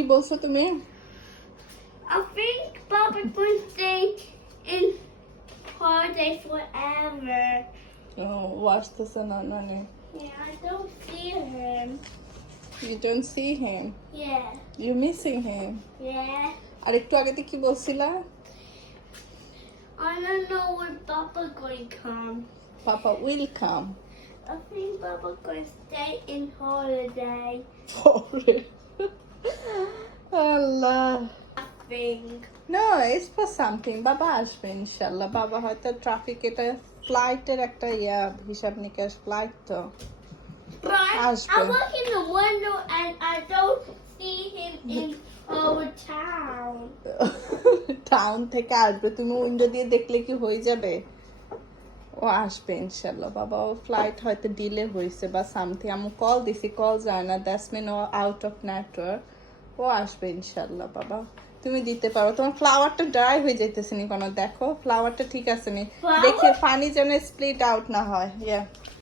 কি বলছো তুমি? I think Papa's going to stay in holiday forever. আসতেছে না মানে Yeah, I don't see him. you don't see him, Yeah, you missing him. yeah. আর একটু আগে কি বলছিলা? I don't know when Papa's going to come. Papa will come. I think Papa's going to stay in holiday. Allah, I think. no, it's for something. বাবা আসবে ইনশাআল্লাহ। বাবা হয়তো ট্রাফিক এটা ফ্লাইটের একটা হিসাব নিকাশ ফ্লাইট তো But I Ashby. look in the window and I don't see him in our town. Town থেকে আসবে, তুমি উইন্ডো দিয়ে দেখলে কি হয়ে যাবে? ও আসবে ইনশাল্লাহ বাবা। ও ফ্লাইট হয়তো ডিলে হয়েছে বা সামথিং, আমি কল দিছি, কল যায় না, দ্যাটস মিন ও আউট অফ নেটওয়ার্ক। ও আসবে ইনশাল্লাহ বাবা। তুমি দিতে পারো। তোমার ফ্লাওয়ারটা ড্রাই হয়ে যাইতেছে নি কোনো, দেখো ফ্লাওয়ারটা ঠিক আছে নি, Flower? দেখে পানি যেন স্প্লিট আউট না হয়। ইয়া